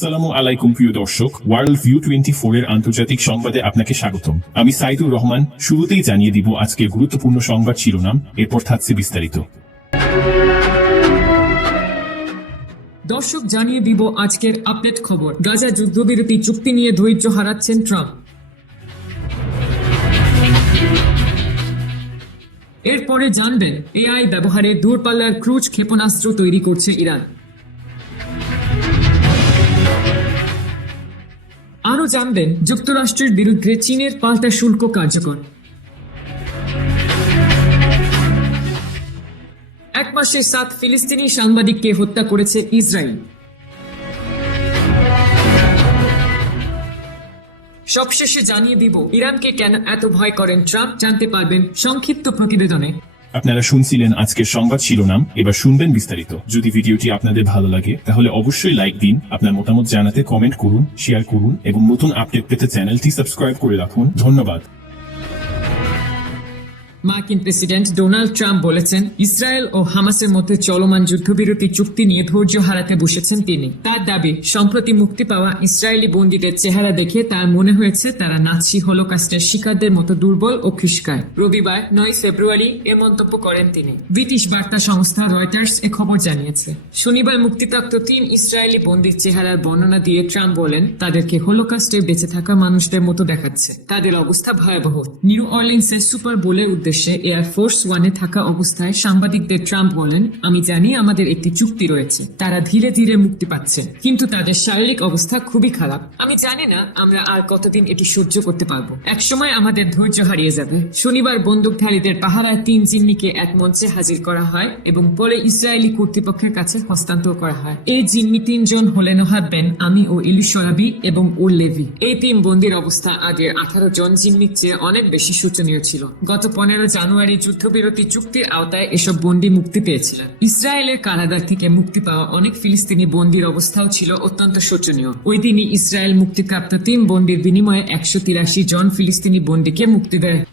আসসালামু আলাইকুম, প্রিয় দর্শক। ওয়ার্ল্ড ভিউ টোয়েন্টি ফোর এর আন্তর্জাতিক সংবাদে আপনাকে স্বাগতম। আমি সাইদুর রহমান। শুরুতেই জানিয়ে দিব আজকের গুরুত্বপূর্ণ সংবাদ শিরোনাম। এরপর থাকছে বিস্তারিত। দর্শক, জানিয়ে দিব আজকের আপডেট খবর। গাজা যুদ্ধবিরতি চুক্তি নিয়ে ধৈর্য হারাচ্ছেন ট্রাম্প। এরপরে জানবেন, এআই ব্যবহারে দূরপাল্লার ক্রুজ ক্ষেপণাস্ত্র তৈরি করছে ইরান। আরও জানবেন যুক্তরাষ্ট্রের বিরুদ্ধে চীনের পাল্টা শুল্ক কার্যকর। এক মাসে সাত ফিলিস্তিনি সাংবাদিককে হত্যা করেছে ইসরায়েল। সবশেষে জানিয়ে দিব, ইরানকে কেন এত ভয় করেন ট্রাম্প জানতে পারবেন সংক্ষিপ্ত প্রতিবেদনে। আপনারা শুনছিলেন আজকের সংবাদ শিরোনাম, এবার শুনবেন বিস্তারিত। যদি ভিডিওটি আপনাদের ভালো লাগে, তাহলে অবশ্যই লাইক দিন, আপনার মতামত জানাতে কমেন্ট করুন, শেয়ার করুন, এবং নতুন আপডেট পেতে চ্যানেলটি সাবস্ক্রাইব করে রাখুন। ধন্যবাদ। মার্কিন প্রেসিডেন্ট ডোনাল্ড ট্রাম্প বলেছেন, ইসরায়েল ও হামাসের মধ্যে চলমান যুদ্ধবিরতি চুক্তি নিয়ে ধৈর্য হারাতে বসেছেন তিনি। তার দাবি, সম্প্রতি মুক্তি পাওয়া ইসরায়েলি বন্দীদের চেহারা দেখে তার মনে হয়েছে তারা নাৎসি হলোকাস্টের শিকারদের মতো দুর্বল ও খ্রিস্কায় রবিবার, নয় ফেব্রুয়ারি, এ মন্তব্য করেন তিনি। ব্রিটিশ বার্তা সংস্থা রয়টার্স এ খবর জানিয়েছে, শনিবার মুক্তিপ্রাপ্ত তিন ইসরায়েলি বন্দির চেহারার বর্ণনা দিয়ে ট্রাম্প বলেন, তাদেরকে হলোকাস্টে বেঁচে থাকা মানুষদের মতো দেখাচ্ছে। তাদের অবস্থা ভয়াবহ। নিউ অর্লিন্সের সুপার বোলের উদ্দেশ্যে এয়ারফোর্স ওয়ানে থাকা অবস্থায় সাংবাদিকদের ট্রাম্প বলেন, আমি জানি আমাদের একটি চুক্তি রয়েছে। তারা ধীরে ধীরে মুক্তি পাচ্ছে। কিন্তু তাদের শারীরিক অবস্থা খুবই খারাপ। আমি জানি না আমরা আর কতদিন এটি সহ্য করতে পারব। একসময় আমাদের ধৈর্য হারিয়ে যাবে। শনিবার বন্দুকধারীদের পাহারায় তিন জিম্মিকে এক মঞ্চে হাজির করা হয় এবং পরে ইসরায়েলি কর্তৃপক্ষের কাছে হস্তান্তর করা হয়। এই জিম্মি তিনজন হলেন হাব্বেন আমি ও ইলিশরাবি এবং ও লেভি। এই তিন বন্দির অবস্থা আগের আঠারো জন জিম্মির চেয়ে অনেক বেশি শোচনীয় ছিল। গত পনেরো জানুয়ারি যুদ্ধবিরতি চুক্তির আওতায় এসব বন্দি মুক্তি পেয়েছিলেন। ইসরায়েলের কানাডার থেকে মুক্তি পাওয়া অনেক ফিলিস্তিনি বন্দির অবস্থাও ছিল অত্যন্ত শোচনীয়। ওই দিনই ইসরায়েল মুক্তিপ্রাপ্ত তিন বন্দির বিনিময়ে একশো তিরাশি জন ফিলিস্তিনি বন্দিকে মুক্তি দেয়।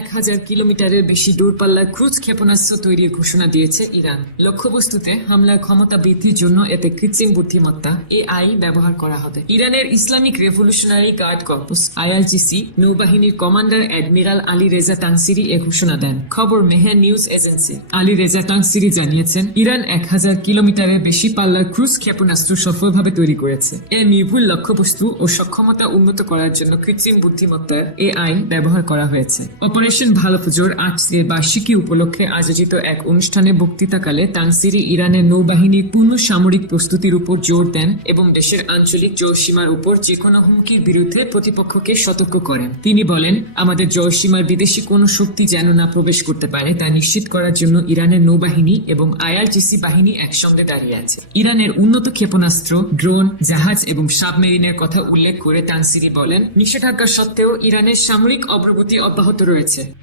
এক হাজার কিলোমিটারের বেশি দূরপাল্লার ক্রুজ ক্ষেপণাস্ত্র তৈরির ঘোষণা দিয়েছে ইরান। লক্ষ্যবস্তুতে হামলার ক্ষমতা বৃদ্ধির জন্য এতে কৃত্রিম বুদ্ধিমত্তা, এআই ব্যবহার করা হবে। ইরানের Islamic revolutionary guard corps, IRGC, নৌবাহিনীর commander admiral Ali Reza Tangsiri এ ঘোষণা দেন। খবর Mehr news agency. Ali Reza Tangsiri জানিয়েছেন, ইরান এক হাজার কিলোমিটারের বেশি পাল্লার ক্রুজ ক্ষেপণাস্ত্র সফলভাবে তৈরি করেছে। এর নির্ভুল লক্ষ্যবস্তু ও সক্ষমতা উন্নত করার জন্য কৃত্রিম বুদ্ধিমত্তার এআই ব্যবহার করা হয়েছে। অপারেশন ভালো পুজোর আজকের বার্ষিকী উপলক্ষে আয়োজিত এক অনুষ্ঠানে বক্তৃতাকালে তানসিরি ইরানের নৌবাহিনীর পূর্ণ সামরিক প্রস্তুতির উপর জোর দেন এবং দেশের আঞ্চলিক জলসীমার উপর যে কোনো হুমকির বিরুদ্ধে প্রতিপক্ষকে সতর্ক করেন। তিনি বলেন, আমাদের জলসীমার বিদেশি কোনো শক্তি যেন না প্রবেশ করতে পারে, তা নিশ্চিত করার জন্য ইরানের নৌবাহিনী এবং আইআরজিসি বাহিনী একসঙ্গে দাঁড়িয়ে আছে। ইরানের উন্নত ক্ষেপণাস্ত্র, ড্রোন, জাহাজ এবং সাবমেরিনের কথা উল্লেখ করে তানসিরি বলেন, নিষেধাজ্ঞা সত্ত্বেও ইরানের সামরিক অগ্রগতি অব্যাহত রয়েছে। делаете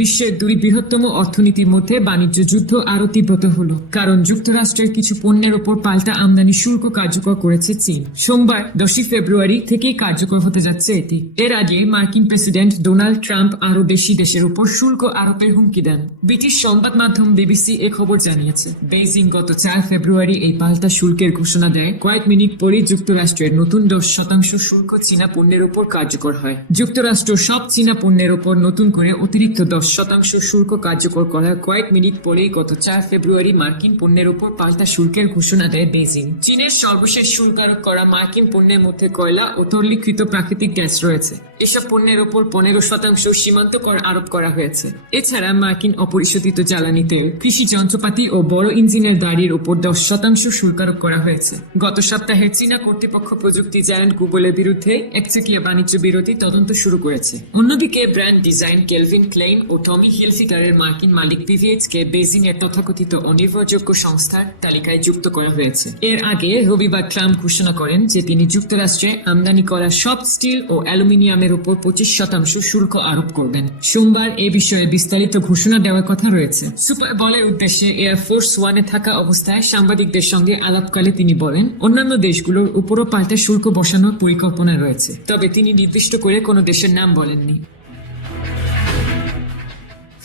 বিশ্বের দুই বৃহত্তম অর্থনীতির মধ্যে বাণিজ্য যুদ্ধ আরও তীব্রত হল। কারণ যুক্তরাষ্ট্রের কিছু পণ্যের ওপর পাল্টা আমদানি শুল্ক কার্যকর করেছে চীন। সোমবার দশই ফেব্রুয়ারি থেকেই কার্যকর হতে যাচ্ছে এটি। এর আগে মার্কিন প্রেসিডেন্ট ডোনাল্ড ট্রাম্প আরও বেশি দেশের উপর শুল্ক আরোপের হুমকি দেন। ব্রিটিশ সংবাদ মাধ্যম বিবিসি এ খবর জানিয়েছে, বেইজিং গত চার ফেব্রুয়ারি এই পাল্টা শুল্কের ঘোষণা দেয়। কয়েক মিনিট পরেই যুক্তরাষ্ট্রের নতুন দশ শতাংশ শুল্ক চীনা পণ্যের উপর কার্যকর হয়। যুক্তরাষ্ট্র সব চীনা পণ্যের উপর নতুন করে অতিরিক্ত দশ শতাংশ শুল্ক কার্যকর করার কয়েক মিনিট পরেই গত চার ফেব্রুয়ারি মার্কিন পণ্যের উপর পাল্টা শুল্কের ঘোষণা দেয় বেজিং চীনের সর্বশেষ শুল্ক আরোপ করা মার্কিন পণ্যের মধ্যে কয়লা ও তরলীকৃত প্রাকৃতিক গ্যাস রয়েছে। এসব পণ্যের উপর পনেরো শতাংশ সীমান্ত কর আরোপ করা হয়েছে। এছাড়া মার্কিন অপরিশোধিত জ্বালানি তেল কৃষি যন্ত্রপাতি ও বড় ইঞ্জিনের গাড়ির উপর দশ শতাংশ শুল্ক আরোপ করা হয়েছে। গত সপ্তাহে চীনা কর্তৃপক্ষ প্রযুক্তি জায়ান্ট গুগলের বিরুদ্ধে একচেকিয়া বাণিজ্য বিরতি তদন্ত শুরু করেছে। অন্যদিকে ব্র্যান্ড ডিজাইন কেলভিন ক্লেইন ও টমি হিলফিগারের মার্কিন মালিক পিভিএইচ কে বেজিং এর তথাকথিত অনির্ভরযোগ্য সংস্থার তালিকায় যুক্ত করা হয়েছে। এর আগে রবিবার ট্রাম্প ঘোষণা করেন যে তিনি যুক্তরাষ্ট্রে আমদানি করা সব স্টিল ও অ্যালুমিনিয়ামের উপর পঁচিশ শতাংশ শুল্ক আরোপ করবেন। সোমবার এ বিষয়ে বিস্তারিত ঘোষণা দেওয়ার কথা রয়েছে। সুপার বলের উদ্দেশ্যে এয়ার ফোর্স ওয়ানে থাকা অবস্থায় সাংবাদিকদের সঙ্গে আলাপকালে তিনি বলেন, অন্যান্য দেশগুলোর উপরও পাল্টা শুল্ক বসানোর পরিকল্পনা রয়েছে, তবে তিনি নির্দিষ্ট করে কোনো দেশের নাম বলেননি।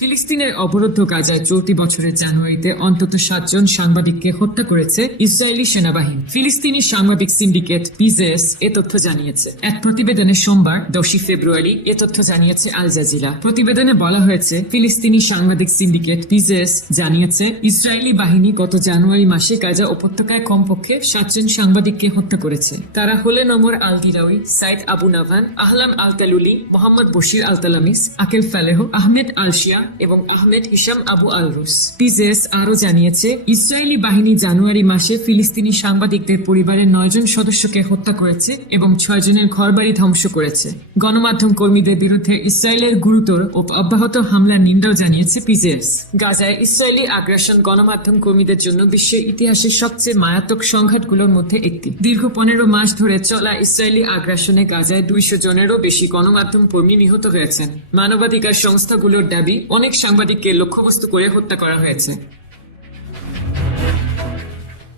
ফিলিস্তিনের অবরুদ্ধ গাজায় চলতি বছরের জানুয়ারিতে অন্তত সাতজন সাংবাদিককে হত্যা করেছে ইসরায়েলি সেনাবাহিনী। ফিলিস্তিনি সাংবাদিক সিন্ডিকেট পিজেএস এ তথ্য জানিয়েছে। এক প্রতিবেদনে সোমবার, দশই ফেব্রুয়ারি, এ তথ্য জানিয়েছে আল জাজিরা। প্রতিবেদনে বলা হয়েছে, ফিলিস্তিনি সাংবাদিক সিন্ডিকেট পিজেএস জানিয়েছে, ইসরায়েলি বাহিনী গত জানুয়ারি মাসে গাজা উপত্যকায় কমপক্ষে সাতজন সাংবাদিককে হত্যা করেছে। তারা হলেন ওমর আল গিরাউই সাইদ আবু নাভান, আহলাম আল তালুলি মোহাম্মদ বশির আল তালামিস আকেল ফালেহ, আহমেদ আল শিয়া এবং আহমেদ হিসাম আবু আল রুস পিজেস আরও জানিয়েছে, ইসরায়েলি বাহিনী জানুয়ারি মাসে ফিলিস্তিনি সাংবাদিকদের পরিবারের নয়জন সদস্যকে হত্যা করেছে এবং ছয়জনের ঘরবাড়ি ধ্বংস করেছে। গণমাধ্যম কর্মীদের বিরুদ্ধে ইসরায়েলের গুরুতর ও অব্যাহত হামলার নিন্দাও জানিয়েছে পিজেস। গাজায় ইসরায়েলি আগ্রাসন গণমাধ্যম কর্মীদের জন্য বিশ্বের ইতিহাসের সবচেয়ে মারাত্মক সংঘাতগুলোর মধ্যে একটি। দীর্ঘ পনেরো মাস ধরে চলা ইসরায়েলি আগ্রাসনে গাজায় দুইশো জনেরও বেশি গণমাধ্যম কর্মী নিহত হয়েছেন। মানবাধিকার সংস্থাগুলোর দাবি অনেক সাংবাদিককে লক্ষ্যবস্তু করে হত্যা করা হয়েছে।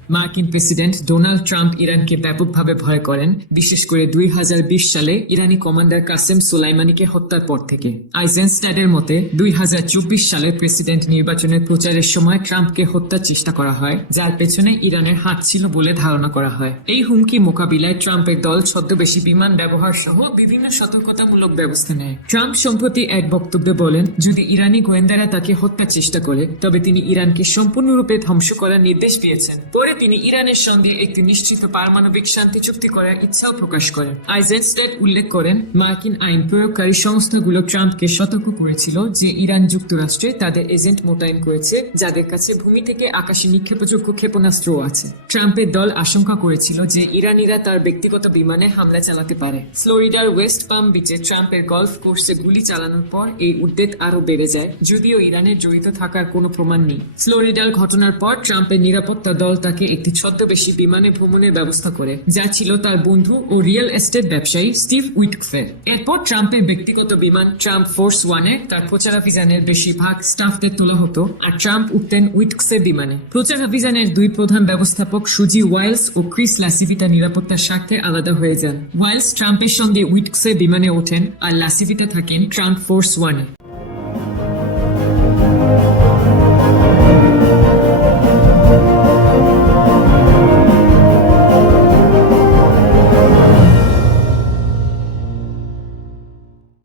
মার্কিন প্রেসিডেন্ট ডোনাল্ড ট্রাম্প ইরানকে ব্যাপকভাবে ভয় করেন, বিশেষ করে দুই সালে ইরানি কমান্ডার কাসেম সোলাইমানিকে হত্যার পর থেকে। আইজেনস্ট্যাডের মতে, দুই সালে প্রেসিডেন্ট নির্বাচনের প্রচারের সময় ট্রাম্পকে হত্যার চেষ্টা করা হয়, যার পেছনে ইরানের হাত ছিল বলে ধারণা করা হয়। এই হুমকি মোকাবিলায় ট্রাম্পের দল ছদ্মবেশী বিমান ব্যবহার সহ বিভিন্ন সতর্কতামূলক ব্যবস্থা নেয়। ট্রাম্প সম্প্রতি এক বক্তব্যে বলেন, যদি ইরানি গোয়েন্দারা তাকে হত্যার চেষ্টা করে, তবে তিনি ইরানকে সম্পূর্ণরূপে ধ্বংস করার নির্দেশ দিয়েছেন। পরে তিনি ইরানের সঙ্গে একটি নিশ্চিত পারমাণবিক শান্তি চুক্তি করার ইচ্ছাও প্রকাশ করেন। আইজেনস্টেড উল্লেখ করেন, মার্কিন আইন প্রয়োগকারী সংস্থাগুলো ট্রাম্পকে সতর্ক করেছিল যে ইরান যুক্তরাষ্ট্রে তাদের এজেন্ট মোতায়েন করেছে, যাদের কাছে ভূমি থেকে আকাশে নিক্ষেপযোগ্য ক্ষেপণাস্ত্রও আছে। ট্রাম্পের দল আশঙ্কা করেছিল যে ইরানিরা তার ব্যক্তিগত বিমানে হামলা চালাতে পারে। ফ্লোরিডার ওয়েস্ট পাম বিচে ট্রাম্পের গলফ কোর্সে গুলি চালানোর পর এই উদ্বেগ আরও বেড়ে যায়, যদিও ইরানের জড়িত থাকার কোনো প্রমাণ নেই। ফ্লোরিডার ঘটনার পর ট্রাম্পের নিরাপত্তা দল তাকে একটি ছদ্মবেশী বিমানে ভ্রমণের ব্যবস্থা করে, যা ছিল তার বন্ধু ও রিয়েল এস্টেট ব্যবসায়ী স্টিভ উইটফের এরপর ট্রাম্পের ব্যক্তিগত বিমান ট্রাম্প ফোর্স ওয়ানে তার প্রচারাভিযানের বেশিরভাগ স্টাফদের তোলা হতো আর ট্রাম্প উঠতেন উইটক্সের বিমানে। প্রচারাভিযানের দুই প্রধান ব্যবস্থাপক সুজি ওয়াইলস ও ক্রিস লাসিভিটা নিরাপত্তার স্বার্থে আলাদা হয়ে যান। ওয়াইলস ট্রাম্পের সঙ্গে উইটক্সের বিমানে ওঠেন আর লাসিভিটা থাকেন ট্রাম্প ফোর্স ওয়ানে।